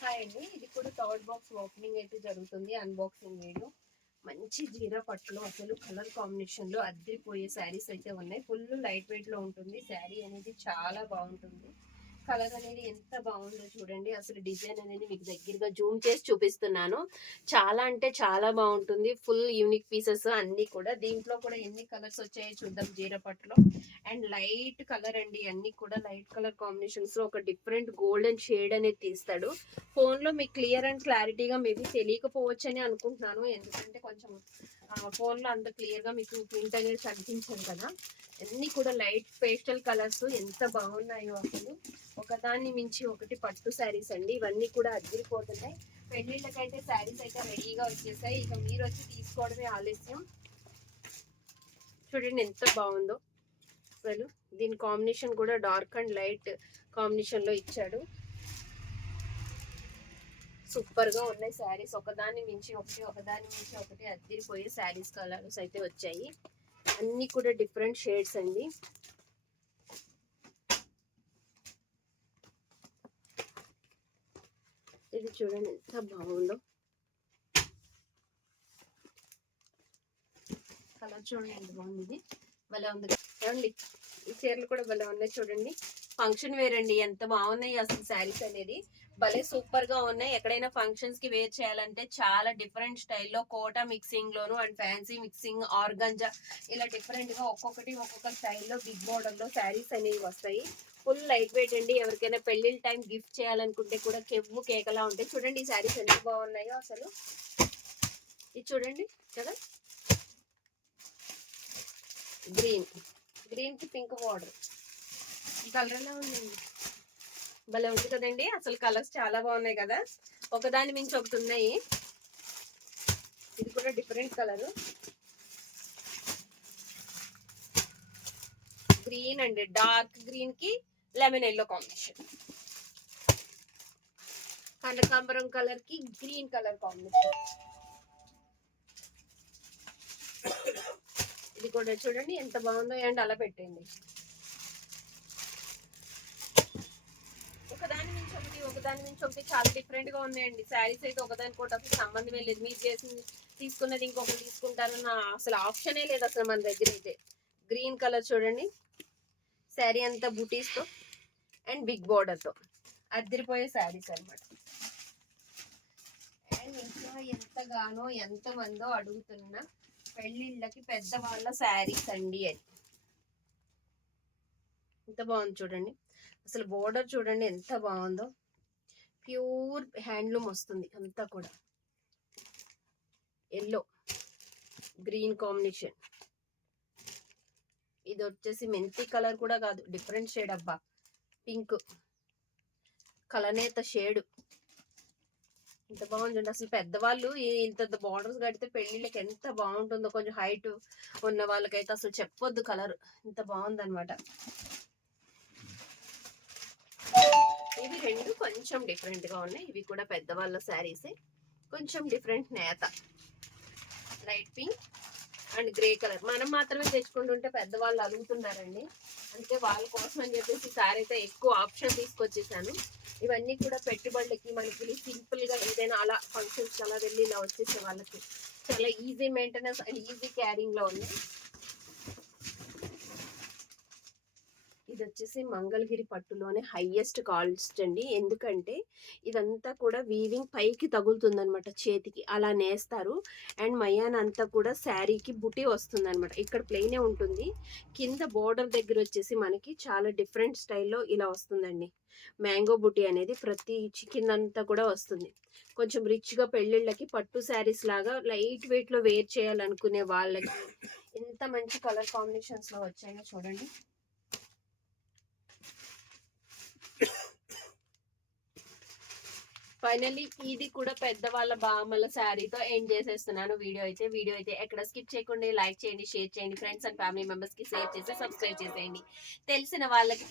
Hi అండి, ఇది కూడా థర్డ్ బాక్స్ ఓపెనింగ్ అయితే జరుగుతుంది. Unboxing video. మంచి జీరా పట్టులో అసలు కలర్ కాంబినేషన్ లో అద్దరిపోయే శారీస్ అయితే ఉన్నాయి. ఫుల్ లైట్ వెయిట్ లో ఉంటుంది. శారీ అనేది చాలా బాగుంటుంది. కలర్ అనేది ఎంత బాగుందో చూడండి. అసలు డిజైన్ అనేది మీకు దగ్గరగా జూమ్ చేసి చూపిస్తున్నాను. చాలా అంటే చాలా బాగుంటుంది. ఫుల్ యూనిక్ పీసెస్ అన్ని కూడా. దీంట్లో కూడా ఎన్ని కలర్స్ వచ్చాయో చూద్దాం. జీరా పట్టులో అండ్ లైట్ కలర్ అండి. అన్ని కూడా లైట్ కలర్ కాంబినేషన్స్ లో ఒక డిఫరెంట్ గోల్డెన్ షేడ్ అనేది తీస్తాడు. ఫోన్ లో మీకు క్లియర్ అండ్ క్లారిటీగా మేబీ తెలియకపోవచ్చు అని అనుకుంటున్నాను. ఎందుకంటే కొంచెం ఫోన్ లో అంత క్లియర్ గా మీకు ప్రింట్ అనేది కనిపించదు కదా. అన్ని కూడా లైట్ పేస్టల్ కలర్స్ ఎంత బాగున్నాయో అసలు. ఒకదాన్ని మించి ఒకటి పట్టు శారీస్ అండి. ఇవన్నీ కూడా అద్దరిపోతున్నాయి. పెళ్లిళ్ళకైతే శారీస్ అయితే రెడీగా వచ్చేసాయి. ఇక మీరు వచ్చి తీసుకోవడమే ఆలస్యం. చూడండి ఎంత బాగుందో అసలు. దీని కాంబినేషన్ కూడా డార్క్ అండ్ లైట్ కాంబినేషన్ లో ఇచ్చాడు. సూపర్ గా ఉన్నాయి శారీస్. ఒకదాన్ని మించి ఒకటి, ఒకదాన్ని మించి ఒకటి అద్దరిపోయే శారీస్ కలర్స్ అయితే వచ్చాయి. అన్ని కూడా డిఫరెంట్ షేడ్స్ అండి. ఇది చూడండి ఎంత బాగుందో. కలర్ చూడండి ఎంత బాగుంది. ఇది భలే ఉంది ఏమండి. ఈ చీరలు కూడా భలే ఉన్నాయి చూడండి. ఫంక్షన్ వేర్ అండి. ఎంత బాగున్నాయి అసలు శారీస్ అనేది. భలే సూపర్ గా ఉన్నాయి. ఎక్కడైనా ఫంక్షన్స్ కి వేర్ చేయాలంటే చాలా డిఫరెంట్ స్టైల్లో కోటా మిక్సింగ్ లోను అండ్ ఫ్యాన్సీ మిక్సింగ్, ఆర్గంజా ఇలా డిఫరెంట్ గా ఒక్కొక్కటి ఒక్కొక్క స్టైల్లో బిగ్ బోర్డర్ లో శారీస్ అనేవి వస్తాయి. ఫుల్ లైట్ వెయిట్ అండి. ఎవరికైనా పెళ్లిళ్ళ టైం గిఫ్ట్ చేయాలనుకుంటే కూడా కెవ్వు కేకలా ఉంటాయి. చూడండి ఈ శారీస్ ఎంత బాగున్నాయో అసలు. ఇది చూడండి కదా, గ్రీన్ కి పింక్ బార్డర్. ఈ కలర్ ఎలా ఉందండి, భలే ఉంది కదండి. అసలు కలర్స్ చాలా బాగున్నాయి కదా. ఒకదాని మించి ఒకటి ఉన్నాయి. ఇది కూడా డిఫరెంట్ కలర్. గ్రీన్ అండి, డార్క్ గ్రీన్ కి లెమన్ ఎల్లో కాంబినేషన్. కనకాంబరం కలర్ కి గ్రీన్ కలర్ కాంబినేషన్. ఇది కూడా చూడండి ఎంత బాగుందో. అండ్ అలా పెట్టండి. ఒకదాని నుంచి ఒకటి, ఒకదాని నుంచి ఒకటి చాలా డిఫరెంట్ గా ఉన్నాయండి. శారీస్ అయితే ఒకదానికి ఒకటి సంబంధమే లేదు. మీరు చేసింది తీసుకున్నది ఇంకొకటి తీసుకుంటారన్న అసలు ఆప్షనే లేదు అసలు మన దగ్గర అయితే. గ్రీన్ కలర్ చూడండి. శారీ అంతా బూటీస్ తో అండ్ బిగ్ బోర్డర్ తో అద్దరిపోయే శారీస్ అనమాట. అండ్ ఇంకా ఎంతగానో ఎంతమందో అడుగుతున్నా పెళ్ళిళ్ళకి పెద్దవాళ్ళ శారీస్ అండి అని. ఎంత బాగుంది చూడండి. అసలు బోర్డర్ చూడండి ఎంత బాగుందో. ప్యూర్ హ్యాండ్లూమ్ వస్తుంది అంతా కూడా. Yellow green combination. ఇది వచ్చేసి మెంతి కలర్ కూడా కాదు, డిఫరెంట్ షేడ్ అబ్బా. పింక్ కలనేత షేడ్. ఎంత బాగుంది అసలు. పెద్దవాళ్ళు ఇంత బార్డర్స్ కడితే పెళ్లిళ్ళకి ఎంత బాగుంటుందో. కొంచెం హైట్ ఉన్న వాళ్ళకైతే అసలు చెప్పొద్దు కలర్. ఇంత బాగుంది అనమాట. ఇవి రెండు కొంచెం డిఫరెంట్ గా ఉన్నాయి. ఇవి కూడా పెద్దవాళ్ళ శారీసే. కొంచెం డిఫరెంట్ నేత. Light pink and grey colour. మనం మాత్రమే తెచ్చుకుంటుంటే పెద్దవాళ్ళు అడుగుతున్నారండి. అంటే వాళ్ళ కోసం అని చెప్పేసి శారీ అయితే ఎక్కువ ఆప్షన్ తీసుకొచ్చేసాను. ఇవన్నీ కూడా పెట్టుబడులకి మనకి సింపుల్ గా ఏదైనా అలా ఫంక్షన్స్ అలా వెళ్ళి ఇలా వచ్చేసే వాళ్ళకి చాలా easy maintenance and easy carrying లో ఉన్నాయి. ఇది వచ్చేసి మంగళగిరి పట్టులోనే హైయెస్ట్ కాస్ట్ అండి. ఎందుకంటే ఇదంతా కూడా వీవింగ్ పైకి తగులుతుంది అనమాట, చేతికి అలా నేస్తారు. అండ్ మయాన్ అంతా కూడా శారీకి బుటీ వస్తుంది అనమాట. ఇక్కడ ప్లెయినే ఉంటుంది. కింద బోర్డర్ దగ్గర వచ్చేసి మనకి చాలా డిఫరెంట్ స్టైల్లో ఇలా వస్తుందండి. మ్యాంగో బుటీ అనేది ప్రతి కింద అంతా కూడా వస్తుంది. కొంచెం రిచ్గా పెళ్ళిళ్ళకి పట్టు శారీస్ లాగా లైట్ వెయిట్లో వేర్ చేయాలనుకునే వాళ్ళకి ఎంత మంచి కలర్ కాంబినేషన్స్లో వచ్చాయో చూడండి. ఫైనల్లీ ఇది కూడా పెద్దవాళ్ళ బామ్మల శారీతో ఎండ్ చేసేస్తున్నాను. వీడియో అయితే ఎక్కడ స్కిప్ చేయకుండా లైక్ చేయండి, షేర్ చేయండి, ఫ్రెండ్స్ అండ్ ఫ్యామిలీ మెంబర్స్ కి షేర్ చేసి సబ్స్క్రైబ్ చేసేయండి. తెలిసిన వాళ్ళకి